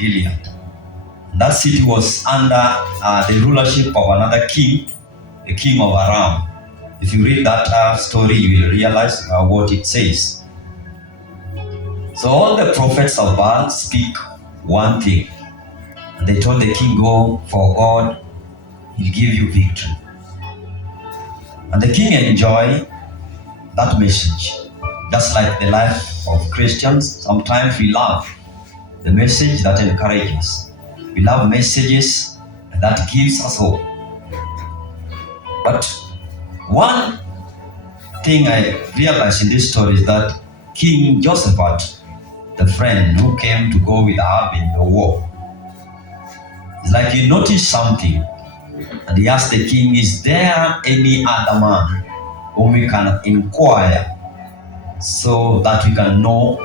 Gilead. That city was under the rulership of another king, the king of Aram. If you read that story, you will realize what it says. So all the prophets of Baal speak one thing. And they told the king, go for God, he'll give you victory. And the king enjoyed that message. Just like the life of Christians, sometimes we love the message that encourages us. We love messages that gives us hope. But one thing I realized in this story is that King Jehoshaphat, the friend who came to go with Ahab in the war, it's like he noticed something, and he asked the king, is there any other man whom we can inquire so that we can know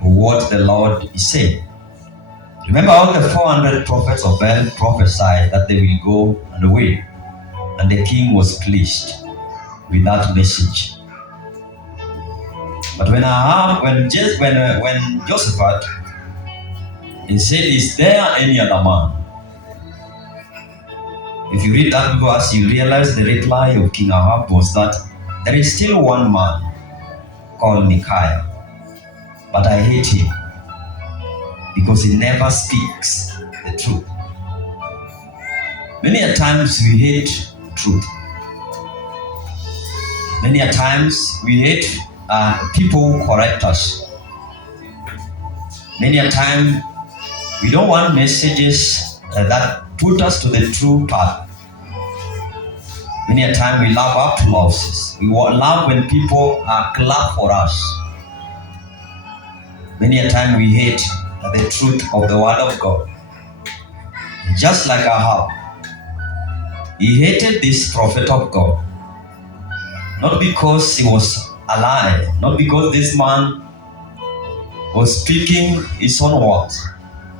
what the Lord is saying? Remember, all the 400 prophets of Baal prophesied that they will go and win, and the king was pleased with that message. But when Jehoshaphat, he said, is there any other man? If you read that verse, you realize the reply of King Ahab was that there is still one man called Micaiah, but I hate him because he never speaks the truth. Many a times we hate truth. Many a times we hate people who correct us. Many a time we don't want messages that put us to the true path. Many a time we love applauses. We love when people clap for us. Many a time we hate the truth of the word of God. Just like Ahab, he hated this prophet of God. Not because he was a liar, not because this man was speaking his own words,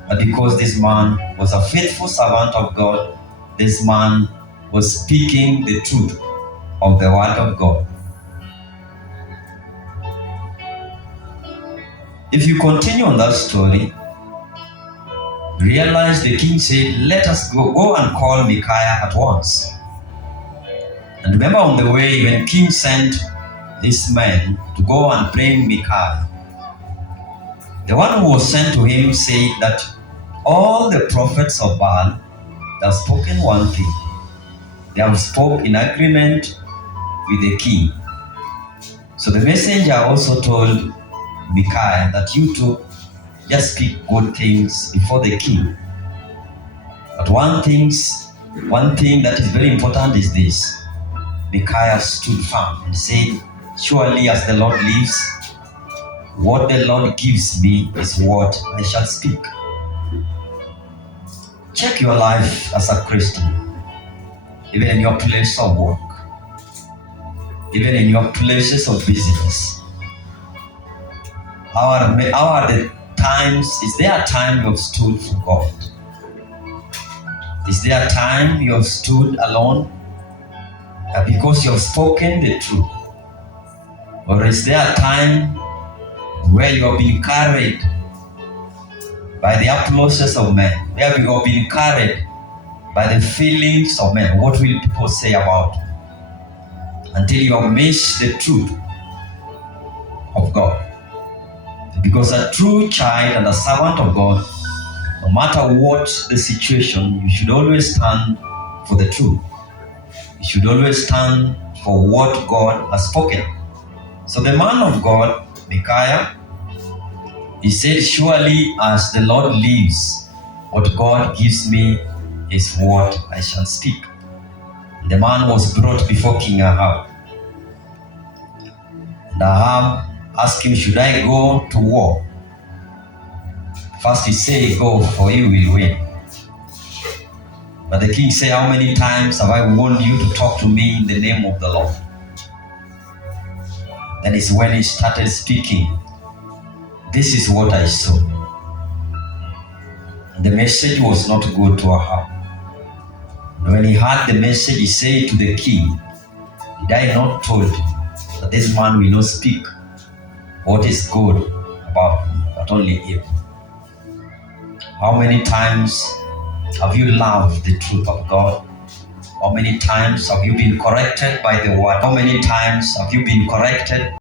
but because this man was a faithful servant of God. This man was speaking the truth of the word of God. If you continue on that story, realize the king said, let us go and call Micaiah at once. And remember, on the way, when king sent this man to go and bring Micaiah, the one who was sent to him said that all the prophets of Baal have spoken one thing. They have spoken in agreement with the king. So the messenger also told Micaiah that you two just speak good things before the king. But one thing that is very important is this. Micaiah stood firm and said, surely as the Lord lives, what the Lord gives me is what I shall speak. Check your life as a Christian, even in your place of work, even in your places of business. How are the times? Is there a time you have stood for God? Is there a time you have stood alone because you have spoken the truth? Or is there a time where you have been carried by the applauses of men, where you have been carried by the feelings of men? What will people say about you? Until you have missed the truth of God. Because a true child and a servant of God, no matter what the situation, you should always stand for the truth. You should always stand for what God has spoken. So the man of God, Micaiah, he said, surely as the Lord lives, what God gives me is what I shall speak. And the man was brought before King Ahab. And Ahab asked him, should I go to war? First he said, go, for you will win. But the king said, how many times have I warned you to talk to me in the name of the Lord? That is when he started speaking. This is what I saw. And the message was not good to Ahab. And when he heard the message, he said to the king, did I not told you that this man will not speak what is good about me, but only evil? How many times have you loved the truth of God? How many times have you been corrected by the word? How many times have you been corrected